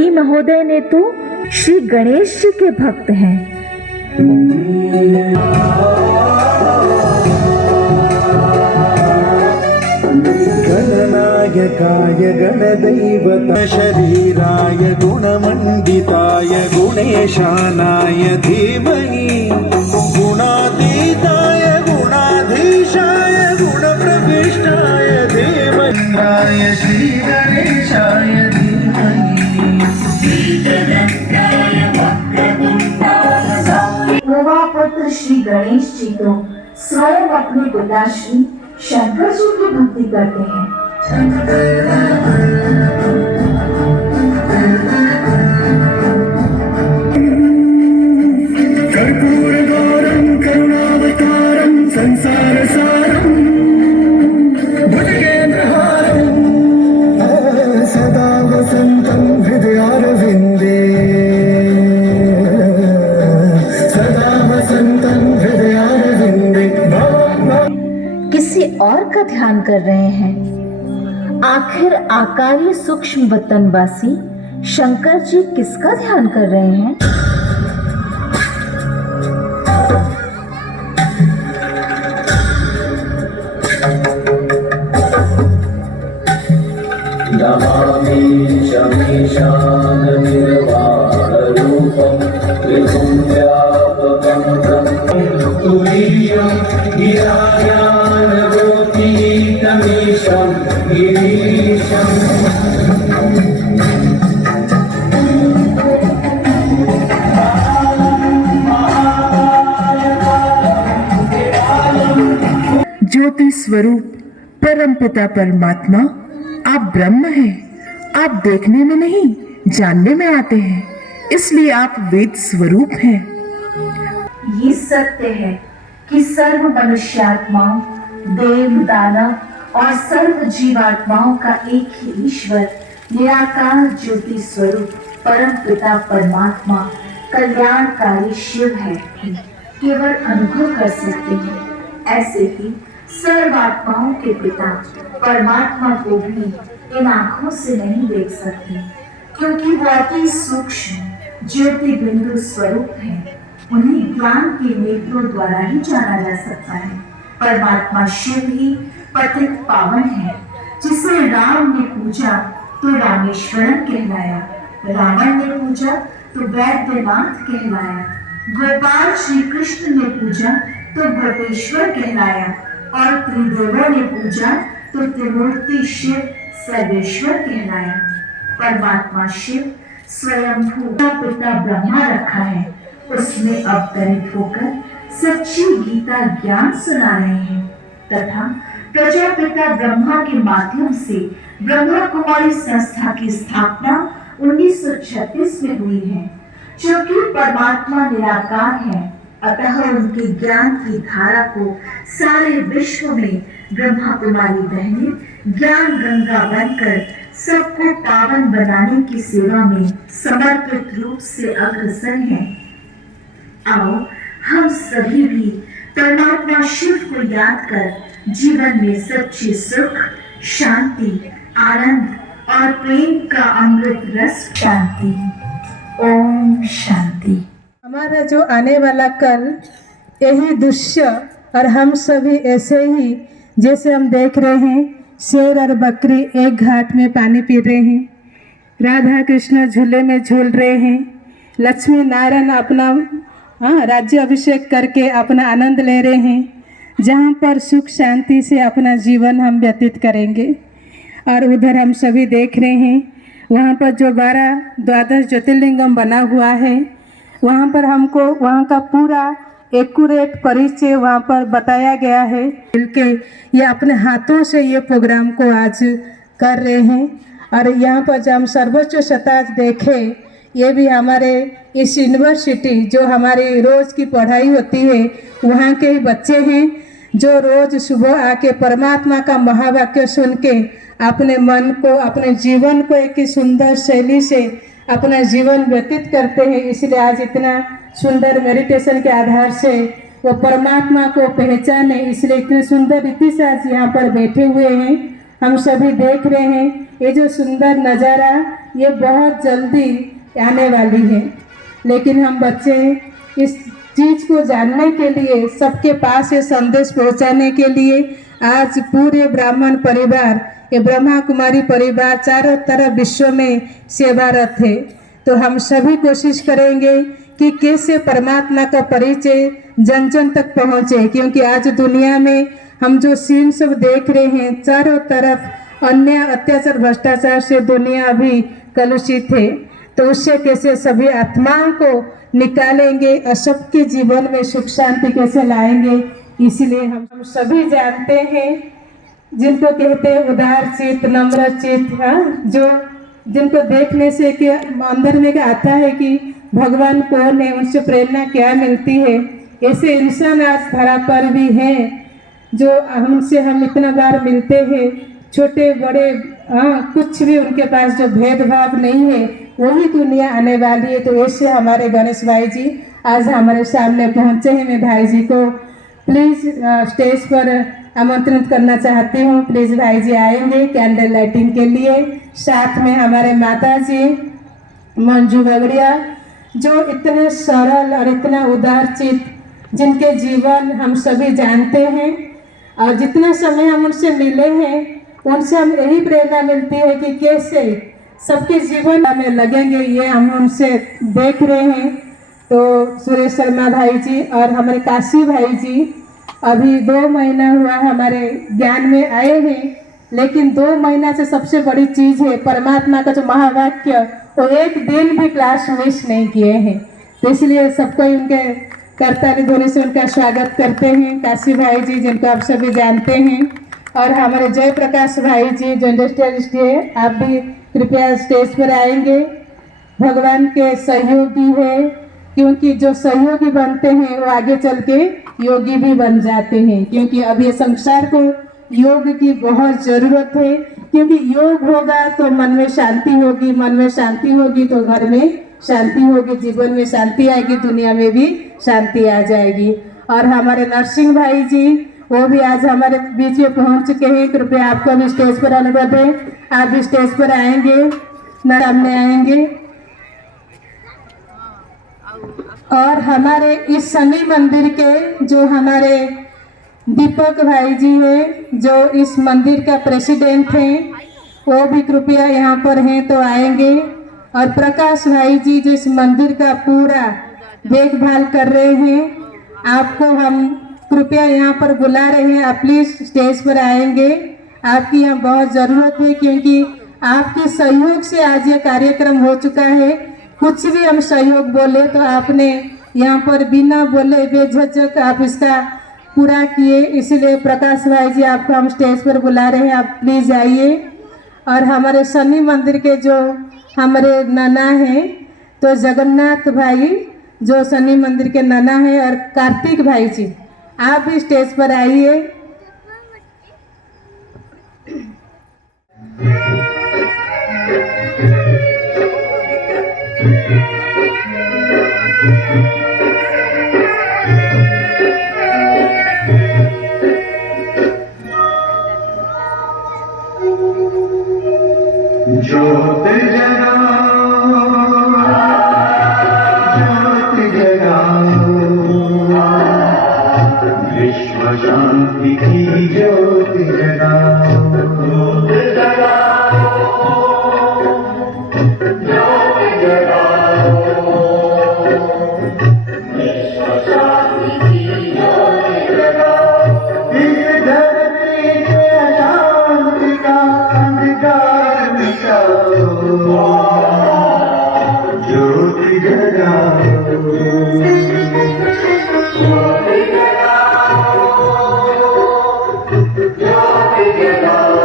पति महोदय ने तो श्री गणेश जी के भक्त हैं। गणनायकाय गणदैवत शरीराय गुणमण्डिताय गुणेशानाय धीमहि गुणातीताय गुणाधीशाय गुणप्रविष्टाय धीमहि श्री गणेशाय पुत्र श्री गणेश जी तो स्वयं अपने पिता श्री शंकर जी की भक्ति करते हैं। कर्पूरगौरं करुणावतारं संसारसारं भुजगेन्द्रहारं सदा वसन्तं हृदयारविन्दे सदा वसन्तं हृदयारविन्दे। किसी और का ध्यान कर रहे हैं। आखिर आकारी सूक्ष्म वतनवासी शंकर जी किसका ध्यान कर रहे हैं? नमामि शमीशान निर्वाणरूपं त्रिभुवं व्यापकं ब्रह्मं तुरीयं गिरायानगोपीतमीशं गिरीशम्। ज्योति स्वरूप परम पिता परमात्मा, आप ब्रह्म हैं। आप देखने में नहीं, जानने में आते हैं, इसलिए आप वेद स्वरूप हैं। ये सत्य है कि सर्व मनुष्यात्माओं, देव, दानव और सर्व जीवात्माओं का एक ही ईश्वर निराकार ज्योति स्वरूप परम पिता परमात्मा कल्याणकारी शिव है, केवल अनुभव कर सकते हैं। ऐसे ही सर्व आत्माओं के पिता परमात्मा को भी इन आंखों से नहीं देख सकते, क्योंकि वो अति सूक्ष्म ज्योति बिंदु स्वरूप है। उन्हें ज्ञान के नेत्रों द्वारा ही जाना जा सकता है। परमात्मा शिव ही पतित पावन है। जिसे राम ने पूजा तो रामेश्वरम कहलाया, रावण ने पूजा तो वैद्यनाथ कहलाया, गोपाल श्री कृष्ण ने पूजा तो गोपेश्वर कहलाया, और त्रिदेवों ने पूजा तो त्रिमूर्ति शिव सर्वेश्वर कहलाया। परमात्मा शिव स्वयंभू पिता ब्रह्मा रखा है, उसमें अवतरित होकर सच्ची गीता ज्ञान सुना रहे हैं, तथा प्रजापिता ब्रह्मा के माध्यम से ब्रह्मा कुमारी संस्था की स्थापना 1936 में हुई है। क्योंकि परमात्मा निराकार है, अतः उनके ज्ञान की धारा को सारे विश्व में ब्रह्मा कुमारी बहनें ज्ञान गंगा बनकर सबको पावन बनाने की सेवा में समर्पित रूप से अग्रसर हैं। आओ हम सभी भी परमात्मा शिव को याद कर जीवन में सच्ची सुख, शांति, आनंद और प्रेम का अमृत रस। शांति, ओम शांति। हमारा जो आने वाला कल यही दृश्य, और हम सभी ऐसे ही जैसे हम देख रहे हैं, शेर और बकरी एक घाट में पानी पी रहे हैं, राधा कृष्ण झूले में झूल रहे हैं, लक्ष्मी नारायण अपना राज्य अभिषेक करके अपना आनंद ले रहे हैं, जहाँ पर सुख शांति से अपना जीवन हम व्यतीत करेंगे। और उधर हम सभी देख रहे हैं, वहाँ पर जो 12 ज्योतिर्लिंगम बना हुआ है, वहाँ पर हमको वहाँ का पूरा एक्यूरेट परिचय वहाँ पर बताया गया है। मिलके ये अपने हाथों से ये प्रोग्राम को आज कर रहे हैं। और यहाँ पर जब हम सर्वोच्च शताब्दी देखें, ये भी हमारे इस यूनिवर्सिटी जो हमारी रोज़ की पढ़ाई होती है, वहाँ के ही बच्चे हैं जो रोज़ सुबह आके परमात्मा का महावाक्य सुन के अपने मन को, अपने जीवन को एक सुंदर शैली से अपना जीवन व्यतीत करते हैं। इसलिए आज इतना सुंदर मेडिटेशन के आधार से वो परमात्मा को पहचाने, इसलिए इतने सुंदर रीति से आज यहाँ पर बैठे हुए हैं। हम सभी देख रहे हैं, ये जो सुंदर नज़ारा ये बहुत जल्दी आने वाली है। लेकिन हम बच्चे इस चीज़ को जानने के लिए, सबके पास ये संदेश पहुंचाने के लिए आज पूरे ब्राह्मण परिवार, ये ब्रह्मा कुमारी परिवार चारों तरफ विश्व में सेवारत है। तो हम सभी कोशिश करेंगे कि कैसे परमात्मा का परिचय जन जन तक पहुँचे, क्योंकि आज दुनिया में हम जो सीन सब देख रहे हैं, चारों तरफ अन्य अत्याचार भ्रष्टाचार से दुनिया अभी कलुषित है। तो उससे कैसे सभी आत्माओं को निकालेंगे और सबके जीवन में सुख शांति कैसे लाएंगे, इसलिए हम सभी जानते हैं जिनको कहते हैं उदार चित्त, नम्र चित्त, हाँ, जो जिनको देखने से कि अंदर में आता है कि भगवान कौन है, उनसे प्रेरणा क्या मिलती है। ऐसे इंसान आज धरा पर भी हैं जो हमसे हम इतना बार मिलते हैं, छोटे बड़े, हाँ, कुछ भी उनके पास जो भेदभाव नहीं है, वही दुनिया आने वाली है। तो ऐसे हमारे गणेश भाई जी आज हमारे सामने पहुँचे हैं। मैं भाई जी को प्लीज़ स्टेज पर आमंत्रित करना चाहती हूँ। प्लीज़ भाई जी आएंगे कैंडल लाइटिंग के लिए। साथ में हमारे माता जी मंजू बगड़िया, जो इतने सरल और इतना उदार चित्त, जिनके जीवन हम सभी जानते हैं और जितना समय हम उनसे मिले हैं, उनसे हम यही प्रेरणा मिलती है कि कैसे सबके जीवन में लगेंगे, ये हम उनसे देख रहे हैं। तो सुरेश शर्मा भाई जी और हमारे काशी भाई जी अभी 2 महीना हुआ हमारे ज्ञान में आए हैं, लेकिन 2 महीना से सबसे बड़ी चीज़ है परमात्मा का जो महावाक्य, वो एक दिन भी क्लास मिस नहीं किए हैं। तो इसलिए सबको उनके करताली ध्वनि से उनका स्वागत करते हैं। काशी भाई जी जिनको आप सभी जानते हैं, और हमारे जय प्रकाश भाई जी जो इंडस्ट्रियलिस्ट है, आप भी कृपया स्टेज पर आएंगे। भगवान के सहयोगी है, क्योंकि जो सहयोगी बनते हैं वो आगे चल के योगी भी बन जाते हैं, क्योंकि अब ये संसार को योग की बहुत ज़रूरत है। क्योंकि योग होगा तो मन में शांति होगी, मन में शांति होगी तो घर में शांति होगी, जीवन में शांति आएगी, दुनिया में भी शांति आ जाएगी। और हमारे नरसिंह भाई जी वो भी आज हमारे बीच में पहुंच चुके हैं। कृपया आपको भी स्टेज पर अनुरोध है, आप भी स्टेज पर आएंगे, सामने आएंगे। और हमारे इस शनि मंदिर के जो हमारे दीपक भाई जी हैं, जो इस मंदिर का प्रेसिडेंट हैं, वो भी कृपया यहाँ पर हैं तो आएंगे। और प्रकाश भाई जी जो इस मंदिर का पूरा देखभाल कर रहे हैं, आपको हम कृपया यहाँ पर बुला रहे हैं, आप प्लीज़ स्टेज पर आएंगे। आपकी यहाँ बहुत ज़रूरत है, क्योंकि आपके सहयोग से आज ये कार्यक्रम हो चुका है। कुछ भी हम सहयोग बोले तो आपने यहाँ पर बिना बोले बेझिझक आप इसका पूरा किए, इसलिए प्रकाश भाई जी आपको हम स्टेज पर बुला रहे हैं, आप प्लीज़ आइए। और हमारे शनि मंदिर के जो हमारे नाना हैं, तो जगन्नाथ भाई जो शनि मंदिर के नाना हैं, और कार्तिक भाई जी आप भी स्टेज पर आइए। ज्योत जगाओ, ज्योत जगाओ, विश्व शांति की ज्योत जगाओ, ज्योत जगाओ, ज्योत जगाओ, विश्व शांति की ज्योत जगाओ। इस धरती पे अशांति का अंधकार मिटाओ, ज्योति जगाओ, ज्योति जगाओ, ज्योति जगाओ,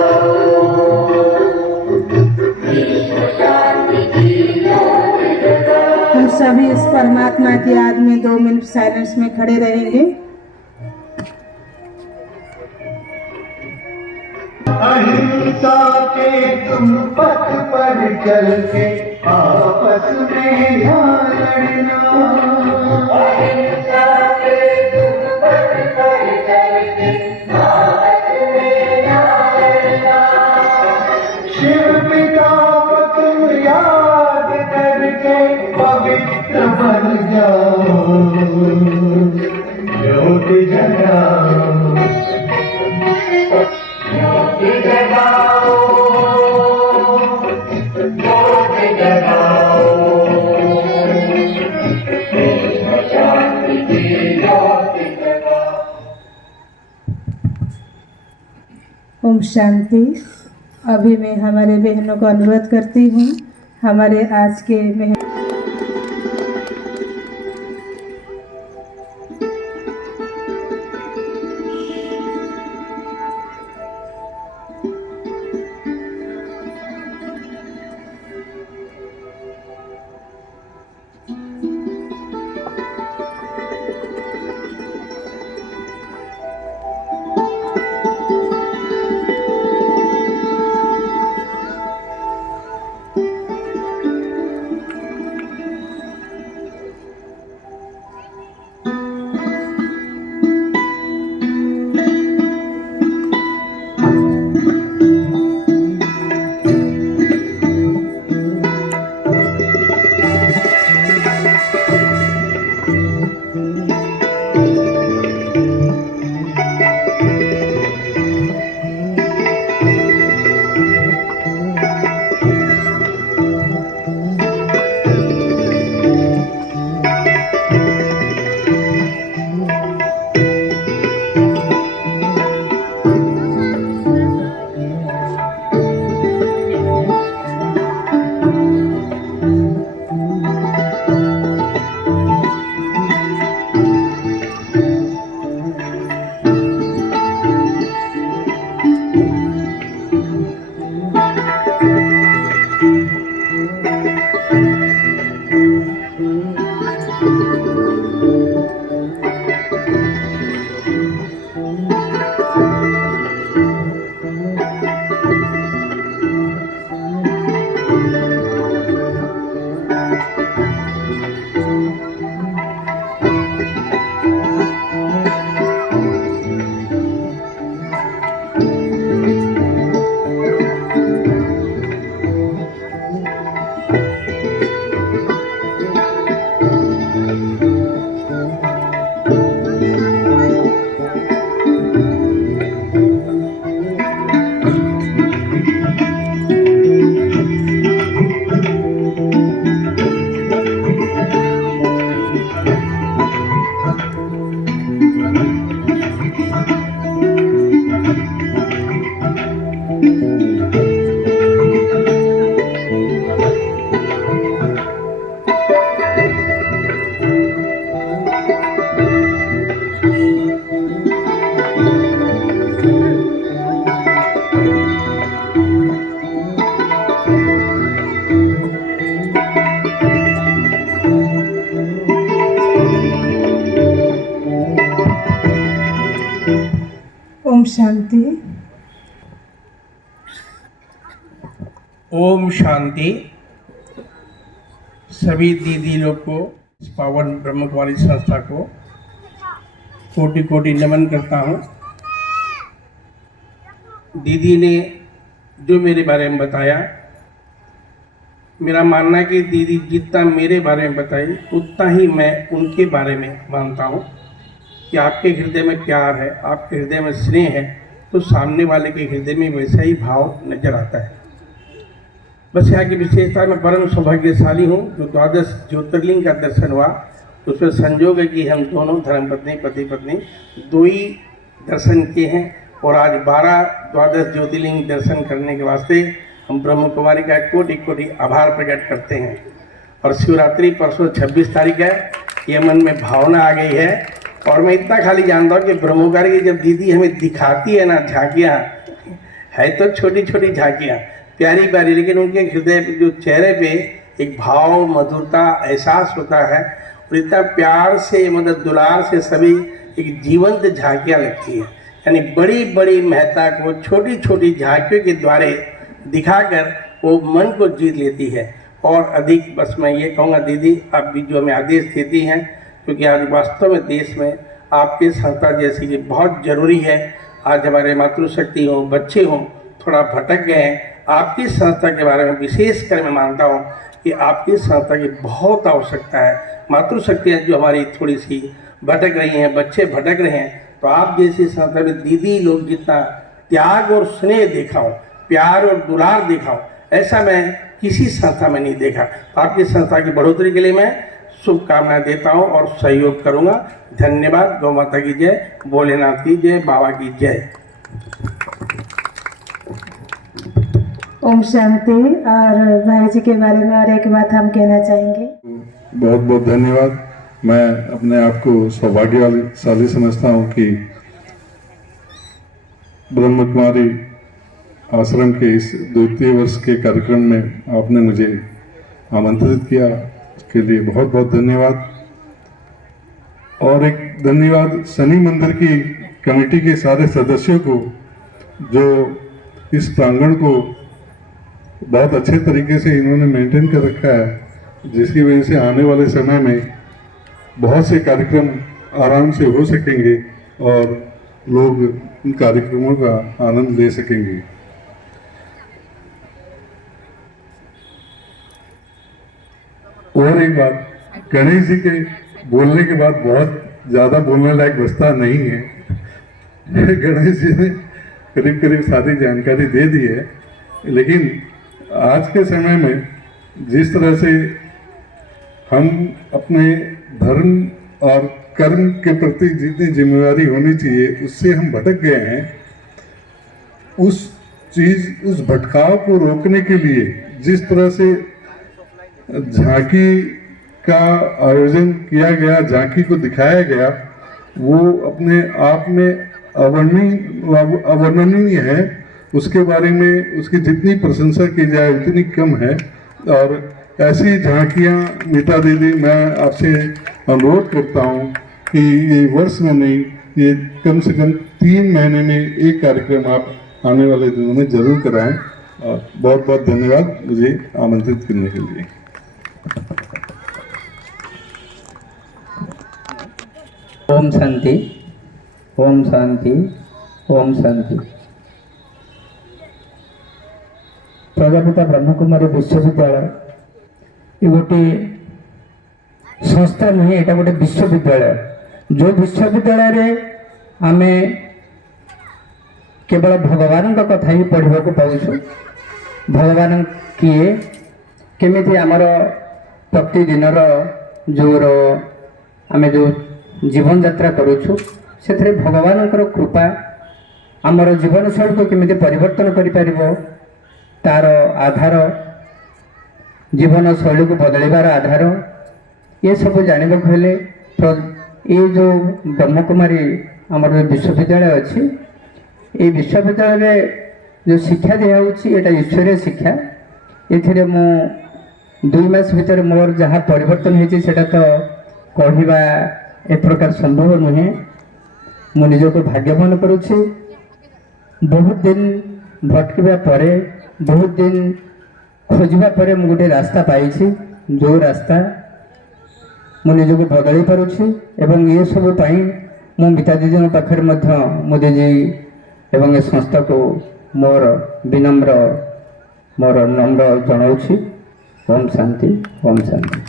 विश्व शांति की ज्योति जगाओ। हम सभी इस परमात्मा की याद में 2 मिनट साइलेंस में खड़े रहेंगे। अहिंसा के तुम पथ पर चल के आपस में ना लड़ना, अहिंसा के तुम पथ पर चल के आपस में ना लड़ना, तो बन जाओ, ज्योति जगाओ, ज्योति जगाओ, ज्योति जगाओ, विश्व शांति की ज्योति जगाओ। ओम शांति। अभी मैं हमारे बहनों को अनुरोध करती हूँ, हमारे आज के ओम शांति। ओम शांति। सभी दीदी लोग को, इस पावन ब्रह्म कुमारी संस्था को कोटि कोटि नमन करता हूँ। दीदी ने जो मेरे बारे में बताया, मेरा मानना है कि दीदी जितना मेरे बारे में बताई उतना ही मैं उनके बारे में मानता हूँ कि आपके हृदय में प्यार है, आपके हृदय में स्नेह है, तो सामने वाले के हृदय में वैसा ही भाव नजर आता है। बस यहाँ की विशेषता में परम सौभाग्यशाली हूँ जो 12 ज्योतिर्लिंग का दर्शन हुआ, उसमें संजोग है कि हम दोनों धर्मपत्नी पति पत्नी दो ही दर्शन किए हैं और आज 12 ज्योतिर्लिंग दर्शन करने के वास्ते हम ब्रह्म कुमारी का कोटि कोटि आभार प्रकट करते हैं। और शिवरात्रि परसों 26 तारीख है, ये मन में भावना आ गई है। और मैं इतना खाली जानता हूँ कि ब्रह्म कुमारी की जब दीदी हमें दिखाती है ना झांकियाँ, है तो छोटी छोटी झांकियाँ प्यारी प्यारी, लेकिन उनके हृदय पे जो चेहरे पे एक भाव मधुरता एहसास होता है और इतना प्यार से मतलब दुलार से सभी एक जीवंत झांकियाँ लगती है। यानी बड़ी बड़ी महत्ता को छोटी छोटी झांकियों के द्वारा दिखाकर वो मन को जीत लेती है। और अधिक बस मैं ये कहूँगा दीदी, आप भी जो हमें आदेश देती हैं, क्योंकि आज वास्तव में देश में आपके संस्था जैसी कि बहुत ज़रूरी है। आज हमारे मातृशक्ति हों, बच्चे हों, थोड़ा भटक गए हैं। आपकी संस्था के बारे में विशेष कर मैं मानता हूँ कि आपकी सहायता की बहुत आवश्यकता है। मातृशक्तियाँ जो हमारी थोड़ी सी भटक रही हैं, बच्चे भटक रहे हैं, तो आप जैसी संस्था में दीदी लोग जितना त्याग और स्नेह दिखाओ, प्यार और दुलार दिखाओ, ऐसा मैं किसी संस्था में नहीं देखा। तो आपकी संस्था की बढ़ोतरी के लिए मैं शुभकामनाएं देता हूं और सहयोग करूंगा। धन्यवाद। गौ माता की जय, भोलेनाथ की जय, बाबा की जय। ओम शांति। और भाई जी के बारे में और एक बात हम कहना चाहेंगे। बहुत बहुत धन्यवाद। मैं अपने आप को सौभाग्यशाली समझता हूँ कि ब्रह्म कुमारी आश्रम के इस 2 वर्ष के कार्यक्रम में आपने मुझे आमंत्रित किया, उसके लिए बहुत बहुत धन्यवाद। और एक धन्यवाद शनि मंदिर की कमेटी के सारे सदस्यों को, जो इस प्रांगण को बहुत अच्छे तरीके से इन्होंने मेंटेन कर रखा है, जिसकी वजह से आने वाले समय में बहुत से कार्यक्रम आराम से हो सकेंगे और लोग इन कार्यक्रमों का आनंद ले सकेंगे। और एक बात, गणेश जी के बोलने के बाद बहुत ज़्यादा बोलने लायक बचता नहीं है। गणेश जी ने करीब करीब सारी जानकारी दे दी है, लेकिन आज के समय में जिस तरह से हम अपने धर्म और कर्म के प्रति जितनी जिम्मेवारी होनी चाहिए उससे हम भटक गए हैं। उस भटकाव को रोकने के लिए जिस तरह से झांकी का आयोजन किया गया, झांकी को दिखाया गया, वो अपने आप में अवर्णनीय है। उसके बारे में उसकी जितनी प्रशंसा की जाए उतनी कम है। और ऐसी झांकियाँ मीता दीदी, मैं आपसे अनुरोध करता हूँ कि ये वर्ष में नहीं, ये कम से कम 3 महीने में एक कार्यक्रम आप आने वाले दिनों में जरूर कराएं। और बहुत बहुत धन्यवाद मुझे आमंत्रित करने के लिए। ओम शांति, ओम शांति, ओम शांति। प्रजापिता ब्रह्मकुमारी विश्वविद्यालय ये गोटे संस्था नुहे, एटा गोटे विश्वविद्यालय। जो विश्वविद्यालय रे आमे केवल भगवान का कथा ही पढ़ा पाऊँ। भगवान किए केमिति आमर प्रतिदिन जो आमे जो जीवन यात्रा करुछु से भगवान कृपा आमर जीवन शैली को केमिति परिवर्तन करि परिबो, तार आधार जीवन शैली को बदलवार आधार ये सब जानवा हेले ये जो ब्रह्मकुमारी आमर विश्वविद्यालय अच्छी, ये विश्वविद्यालय जो शिक्षा दिखाई एटा ईश्वरीय शिक्षा। ये मु 2 मास भीतर मोर जहाँ परिवर्तन होती सेटा तो कहवा ए प्रकार संभव नुहे। मु निजको भाग्यवान करुछि। बहुत दिन भटकिबा परे, बहुत दिन खोजवा परे मु गोटे रास्ता पाइछि, जो रास्ता मु निजको बदली पारुछि। एवं ये सब पाई मु मीता दीदी पाखरे मध्य मोदी जी एवं ए संस्था को मोर विनम्र मोर नम्र जनाउछि। ओम शांति, ओम शांति।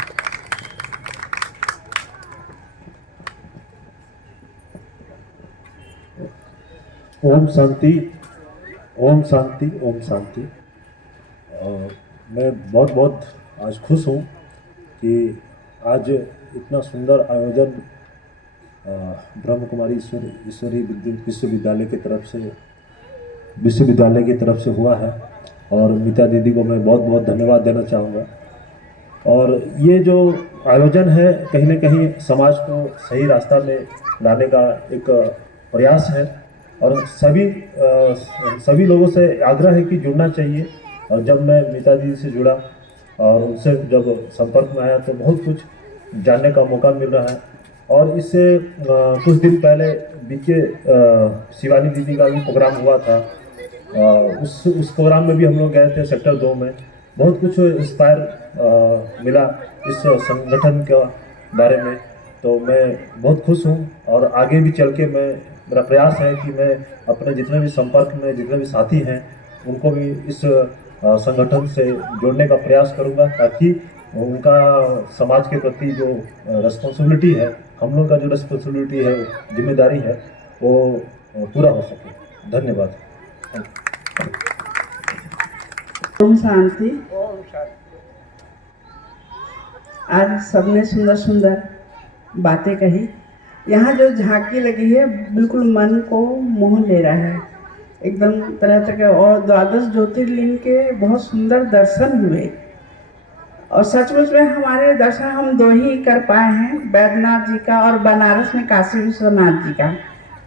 ओम शांति, ओम शांति, ओम शांति। मैं बहुत बहुत आज खुश हूँ कि आज इतना सुंदर आयोजन ब्रह्म कुमारी ईश्वरी विश्वविद्यालय की तरफ से हुआ है। और मीता दीदी को मैं बहुत बहुत धन्यवाद देना चाहूँगा। और ये जो आयोजन है कहीं न कहीं समाज को सही रास्ता में लाने का एक प्रयास है। और सभी लोगों से आग्रह है कि जुड़ना चाहिए। और जब मैं मीता दीदी से जुड़ा और उनसे जब संपर्क में आया तो बहुत कुछ जानने का मौका मिल रहा है। और इससे कुछ दिन पहले बीके शिवानी दीदी का भी प्रोग्राम हुआ था। उस प्रोग्राम में भी हम लोग गए थे सेक्टर 2 में। बहुत कुछ इंस्पायर मिला इस संगठन के बारे में। तो मैं बहुत खुश हूँ और आगे भी चल के मेरा प्रयास है कि मैं अपने जितने भी संपर्क में जितने भी साथी हैं उनको भी इस संगठन से जोड़ने का प्रयास करूंगा, ताकि उनका समाज के प्रति जो रिस्पॉन्सिबिलिटी है, हम लोग का जो रिस्पॉन्सिबिलिटी है, जिम्मेदारी है, वो पूरा हो सके। धन्यवाद। ओम शांति। आज सबने सुंदर सुंदर बातें कही। यहाँ जो झांकी लगी है बिल्कुल मन को मोह ले रहा है, एकदम तरह तरह के, और 12 ज्योतिर्लिंग के बहुत सुंदर दर्शन हुए। और सचमुच में हमारे दर्शन हम 2 ही कर पाए हैं, वैद्यनाथ जी का और बनारस में काशी विश्वनाथ जी का,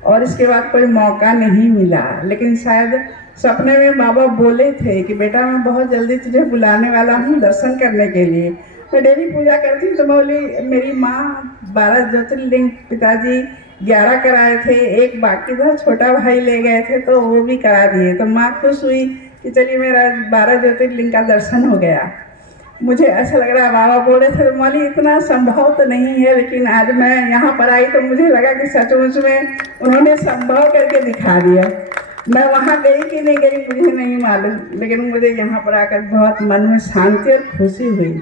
और इसके बाद कोई मौका नहीं मिला। लेकिन शायद सपने में बाबा बोले थे कि बेटा मैं बहुत जल्दी तुझे बुलाने वाला हूँ दर्शन करने के लिए। मैं डेली पूजा करती हूँ, तो बोली मेरी माँ 12 ज्योतिर्लिंग पिताजी 11 कराए थे, एक बाकी था, छोटा भाई ले गए थे तो वो भी करा दिए। तो माँ खुश हुई कि चलिए मेरा 12 ज्योतिर्लिंग का दर्शन हो गया। मुझे ऐसा लग रहा है बाबा बोले थे मौली इतना संभव तो नहीं है, लेकिन आज मैं यहाँ पर आई तो मुझे लगा कि सचमुच में उन्होंने संभव करके दिखा दिया। मैं वहाँ गई कि नहीं गई मुझे नहीं मालूम, लेकिन मुझे यहाँ पर आकर बहुत मन में शांति और खुशी हुई।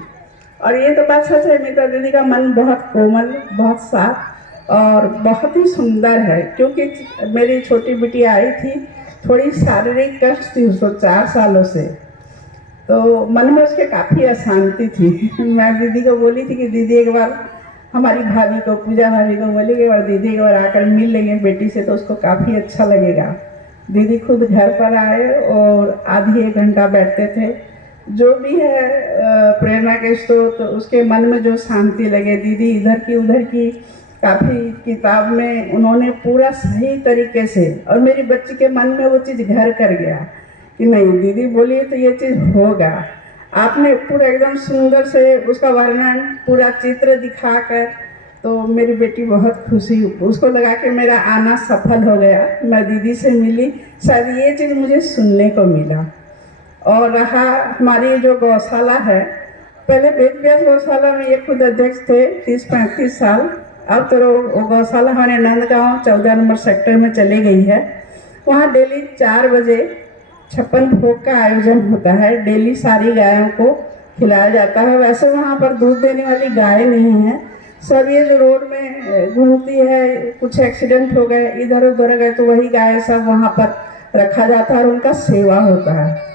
और ये तो बात सच है, मिता दीदी का मन बहुत कोमल, बहुत साफ और बहुत ही सुंदर है। क्योंकि मेरी छोटी बिटिया आई थी, थोड़ी शारीरिक कष्ट थी उसको 4 सालों से, तो मन में उसके काफ़ी अशांति थी। मैं दीदी को बोली थी कि दीदी एक बार, हमारी भाभी को, पूजा भाभी को बोली कि एक बार दीदी एक बार आकर मिल लेंगे बेटी से तो उसको काफ़ी अच्छा लगेगा। दीदी खुद घर पर आए और आधी 1 घंटा बैठते थे। जो भी है प्रेरणा के स्रोत, तो उसके मन में जो शांति लगे, दीदी इधर की उधर की काफ़ी किताब में उन्होंने पूरा सही तरीके से, और मेरी बच्ची के मन में वो चीज़ घर कर गया कि नहीं दीदी बोलिए तो ये चीज़ होगा। आपने पूरा एकदम सुंदर से उसका वर्णन, पूरा चित्र दिखाकर, तो मेरी बेटी बहुत खुशी, उसको लगा कि मेरा आना सफल हो गया। मैं दीदी से मिली, शायद ये चीज़ मुझे सुनने को मिला। और रहा हमारी जो गौशाला है, पहले वेद व्यास गौशाला में ये खुद अध्यक्ष थे 30-35 साल। अब तो वो गौशाला हमारे नंदगांव 14 नंबर सेक्टर में चली गई है। वहाँ डेली 4 बजे 56 भोग का आयोजन होता है। डेली सारी गायों को खिलाया जाता है। वैसे वहाँ पर दूध देने वाली गाय नहीं है, सब ये जो रोड में घूमती है, कुछ एक्सीडेंट हो गए, इधर उधर गए, तो वही गाय सब वहाँ पर रखा जाता है और उनका सेवा होता है।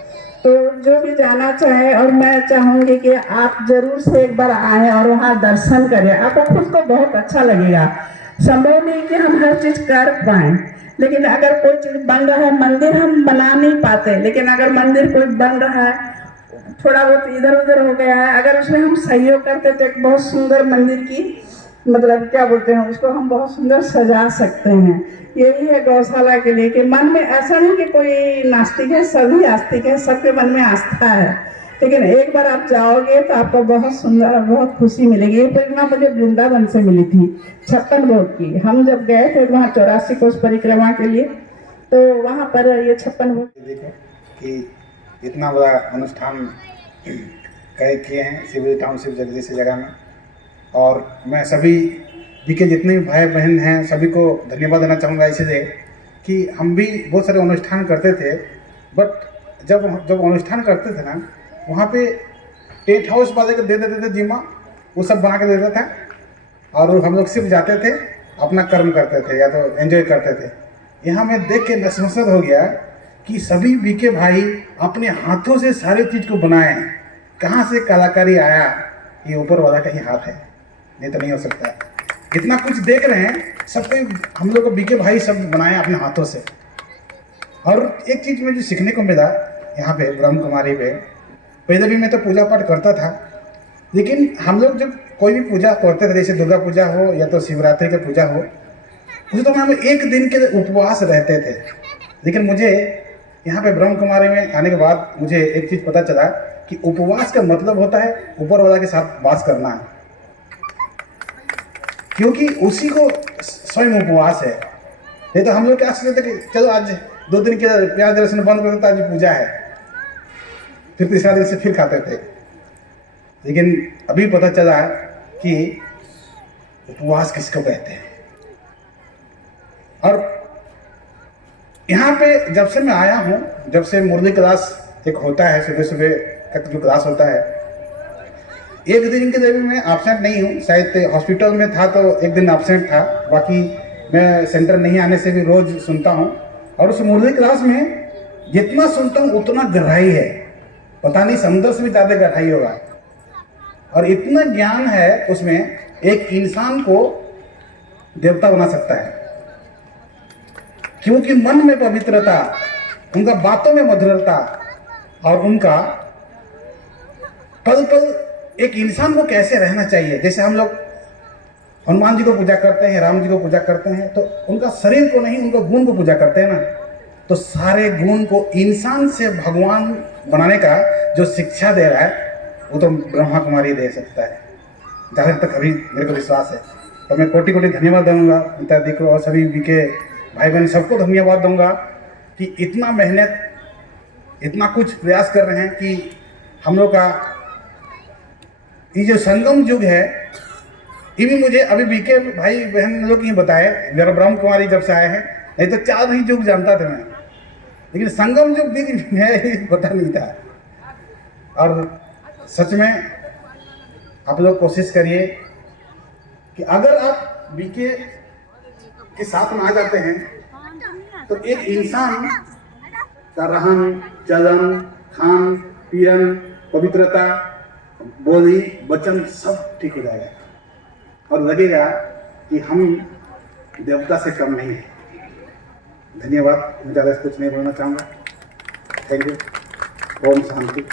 तो जो भी जाना चाहे, और मैं चाहूँगी कि आप जरूर से एक बार आएँ और वहाँ दर्शन करें, आपको खुद को बहुत अच्छा लगेगा। संभव नहीं कि हम हर चीज़ कर पाएँ, लेकिन अगर कोई चीज़ बन रहा है, मंदिर हम बना नहीं पाते, लेकिन अगर मंदिर कोई बन रहा है, थोड़ा बहुत इधर उधर हो गया है, अगर उसमें हम सहयोग करते तो एक बहुत सुंदर मंदिर की, मतलब क्या बोलते हैं उसको, हम बहुत सुंदर सजा सकते हैं। यही है गौशाला के लिए कि मन में ऐसा नहीं कि कोई नास्तिक है, सभी आस्तिक है, सबके मन में आस्था है। लेकिन एक बार आप जाओगे तो आपको बहुत सुंदर और बहुत खुशी मिलेगी। ये प्रेरणा मुझे वृंदावन से मिली थी, 56 भोग की। हम जब गए थे वहाँ 84 कोस परिक्रमा के लिए, तो वहाँ पर ये 56 भोग देखो कि इतना बड़ा अनुष्ठान किए हैं शिवरी टाउनशिप जैसी जगह में। और मैं सभी बी के जितने भी भाई बहन हैं सभी को धन्यवाद देना चाहूँगा, इसलिए कि हम भी बहुत सारे अनुष्ठान करते थे, बट जब अनुष्ठान करते थे ना, वहाँ पे टेंट हाउस वाले को दे देते थे जिम्मा, वो सब बना के देता था, और हम लोग सिर्फ जाते थे, अपना कर्म करते थे या तो एंजॉय करते थे। यहाँ मैं देख के नसमसद हो गया कि सभी बीके भाई अपने हाथों से सारी चीज़ को बनाए। कहाँ से कलाकारी आया, ये ऊपर वाला का ही हाथ है, नहीं तो नहीं हो सकता। इतना कुछ देख रहे हैं, सब कोई हम लोग को बीके भाई सब बनाए अपने हाथों से। और एक चीज़ मुझे सीखने को मिला यहाँ पे ब्रह्म कुमारी पे, पहले भी मैं तो पूजा पाठ करता था, लेकिन हम लोग जब कोई भी पूजा करते थे, जैसे दुर्गा पूजा हो या तो शिवरात्रि की पूजा हो, उस तो हम 1 दिन के उपवास रहते थे। लेकिन मुझे यहाँ पे ब्रह्म कुमारी में आने के बाद मुझे एक चीज़ पता चला कि उपवास का मतलब होता है ऊपर वाला के साथ वास करना है, क्योंकि उसी को स्वयं उपवास है। नहीं तो हम लोग क्या सोचते थे कि चलो आज 2 दिन के प्याज दर्शन बंद कर देता, आज पूजा है, फिर तीसरा दिन से फिर खाते थे। लेकिन अभी पता चला कि उपवास किसको कहते हैं। और यहाँ पे जब से मैं आया हूँ, जब से मुरली क्लास एक होता है सुबह सुबह का जो क्लास होता है, एक दिन के लिए मैं एब्सेंट नहीं हूँ। शायद हॉस्पिटल में था तो एक दिन एब्सेंट था, बाकी मैं सेंटर नहीं आने से भी रोज सुनता हूँ। और उस मुरली क्लास में जितना सुनता हूँ उतना गहराई है, पता नहीं समुद्र से भी ज़्यादा गहराई होगा। और इतना ज्ञान है उसमें, एक इंसान को देवता बना सकता है, क्योंकि मन में पवित्रता, उनका बातों में मधुरता और उनका पल पल एक इंसान को कैसे रहना चाहिए। जैसे हम लोग हनुमान जी को पूजा करते हैं, राम जी को पूजा करते हैं, तो उनका शरीर को नहीं, उनका गुण को पूजा करते हैं ना। तो सारे गुण को इंसान से भगवान बनाने का जो शिक्षा दे रहा है वो तो ब्रह्मा कुमारी दे सकता है, जहाँ तक अभी मेरे को विश्वास है। तो मैं कोटि कोटि धन्यवाद दूंगा पिताजी को और सभी बीके भाई बहन सबको धन्यवाद दूंगा कि इतना मेहनत, इतना कुछ प्रयास कर रहे हैं कि हम लोग का ये जो संगम युग है, ये भी मुझे अभी बीके भाई बहन लोग ही बताए। मेरा ब्रह्म कुमारी जब से आए हैं, नहीं तो 4 ही युग जानता था मैं, लेकिन संगम युग भी है पता नहीं था। और सच में आप लोग कोशिश करिए कि अगर आप बीके के साथ में आ जाते हैं तो एक इंसान का रहन चलन, खान पीन, पवित्रता, बोली वचन सब ठीक हो जाएगा और लगेगा कि हम देवता से कम नहीं है। धन्यवाद, मैं ज़्यादा कुछ नहीं बोलना चाहूँगा। Thank you. ओम शांति।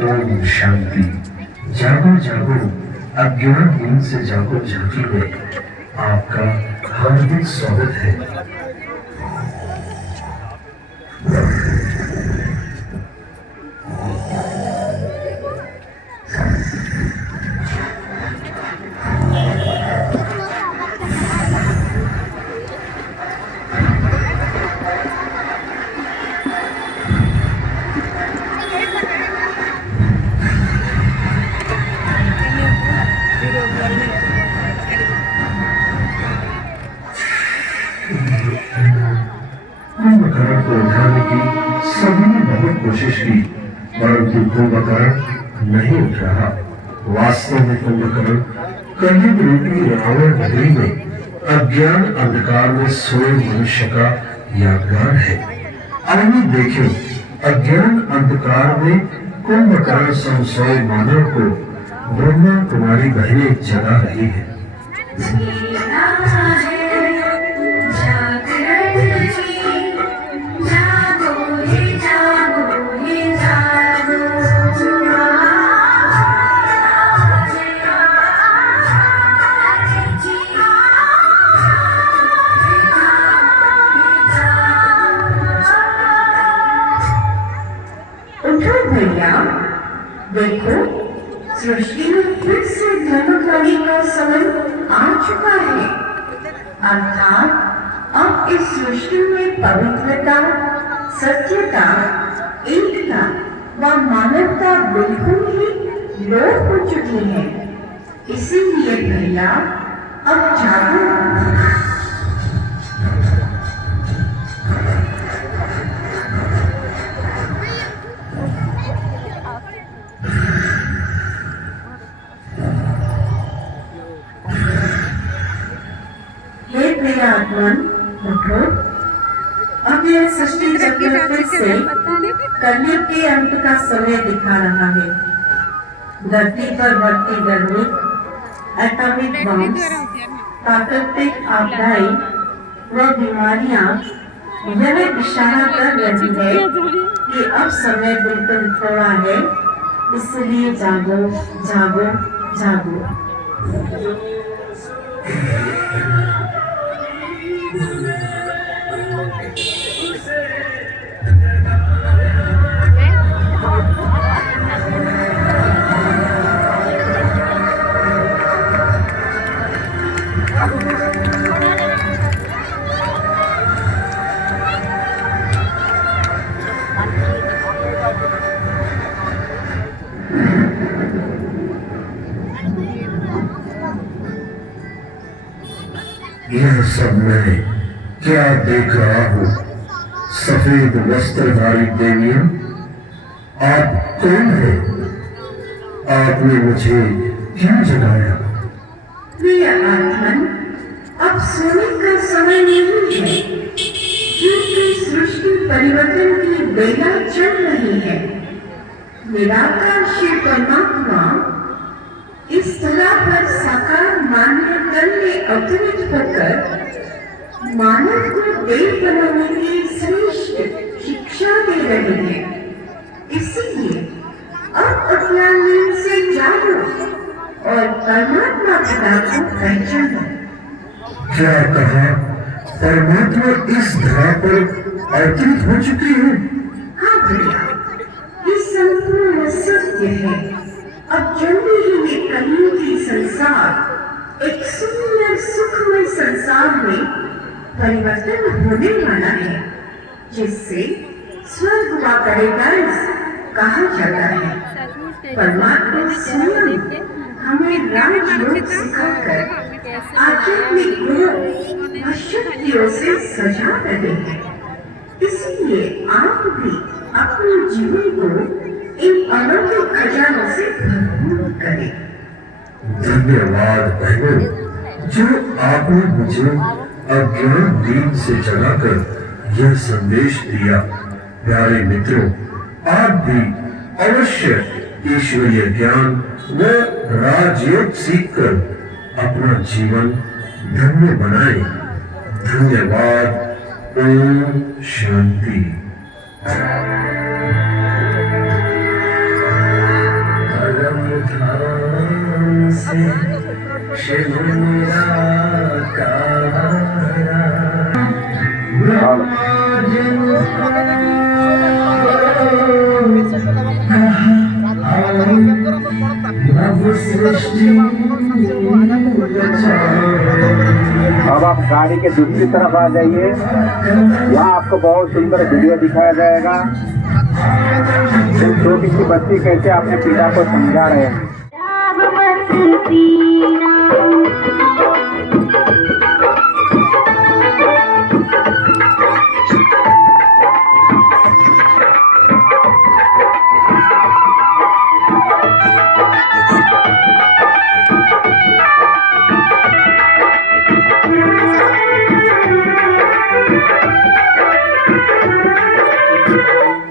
ओम शांति। जागो जागो, अज्ञान नींद से जागो झांकी में आपका हार्दिक स्वागत है। कुंभकर्ण को उठाने की सभी ने बहुत कोशिश की, परंतु कुंभकर्ण नहीं उठ रहा। वास्तव में कुंभकर्ण कलयुग रूपी रावण नगरी में अज्ञान अंधकार में सोए मनुष्य का यादगार है। आइए देखें, अज्ञान अंधकार में कुंभकर्ण संसोए मानव को ब्रह्मा कुमारी बहनें जगा रही है। भैया देखो, सृष्टि में फिर से धर्मकारी का समय आ चुका है। अर्थात अब इस सृष्टि में पवित्रता, सत्यता, एकता व मानवता बिल्कुल ही लोप हो चुकी है। इसीलिए भैया अब जागो। आत्मन उठो, अब यह सृष्टि चक्र फिर से कलयुग के अंत का समय दिखा रहा है। धरती पर बढ़ती गर्मी, एटॉमिक बम्स, प्राकृतिक आपदाएं व बीमारियां यह इशारा कर रही है कि अब समय बिल्कुल थोड़ा है, इसलिए जागो जागो जागो। यह सब मैं क्या देख रहा हूँ? सफेद वस्त्रधारी देवियां, आप कौन है? आपने मुझे क्यों जगाया? प्रिय आत्मन, अब सोने का समय नहीं है, क्योंकि सृष्टि परिवर्तन की बेला चल रही है। निराकार शिव परमात्मा इस तरह पर साकार मान्य करने अवतरित होकर मानव को देव बनाने की श्रेष्ठ शिक्षा दे रहे हैं। इसीलिए अब अज्ञान से जागो और परमात्मा पिता को पहचानो। क्या कहा? परमात्मा इस धरा पर अवतरित हो चुकी है? हाँ भैया, ये संपूर्ण सत्य है। अब जल्दी ही ये कलियुगी संसार एक सुंदर सुखमय संसार में परिवर्तन होने वाला है, जिससे स्वर्ग व पैराडाइज कहा जाता है। परमात्मा स्वयं हमें राजयोग सिखाकर आध्यात्मिक गुणों व शक्तियों से सजा रहे हैं। इसीलिए आप भी अपने जीवन को इन अलौकिक खजानों से भरपूर करें। धन्यवाद बहनों, जो आपने मुझे अज्ञान नींद से जगाकर यह संदेश दिया। प्यारे मित्रों, आप भी अवश्य ईश्वरीय ज्ञान व राजयोग सीखकर अपना जीवन धन्य बनाएं। धन्यवाद। ओम शांति। अब आप गाड़ी के दूसरी तरफ आ जाइए, यहाँ आपको बहुत सुंदर वीडियो दिखाया जाएगा। छोटी सी बच्ची कैसे अपने पिता को समझा रहे हैं।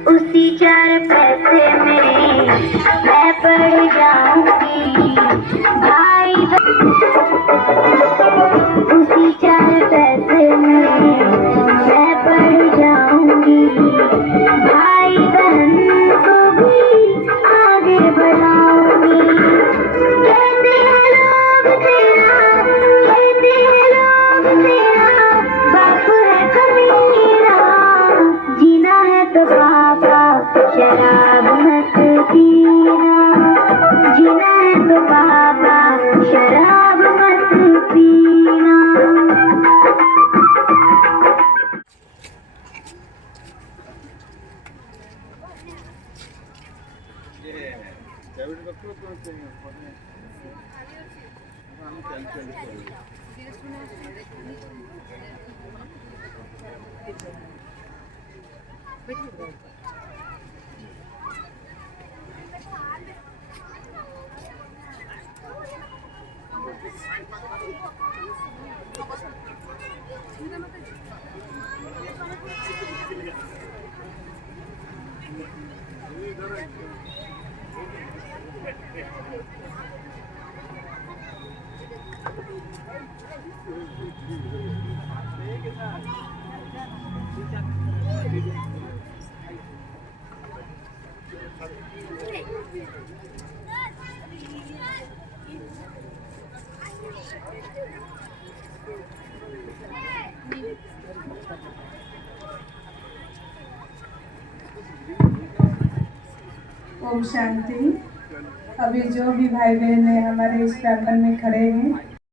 उसी 4 पैसे में मैं पढ़ जाऊंगी भाई। उसी 4 पैसे में मैं पढ़ जाऊंगी भाई बहन को भी आगे बढ़ाऊंगी। कहते हैं लोग तेरा, कहते हैं लोग तेरा बाप है कमीना। जीना है तो पापा शराब मत पीना, जीना है तो पापा शराब मत पीना। ओम शांति। अभी जो भी भाई बहन हमारे इस प्रांगण में खड़े हैं,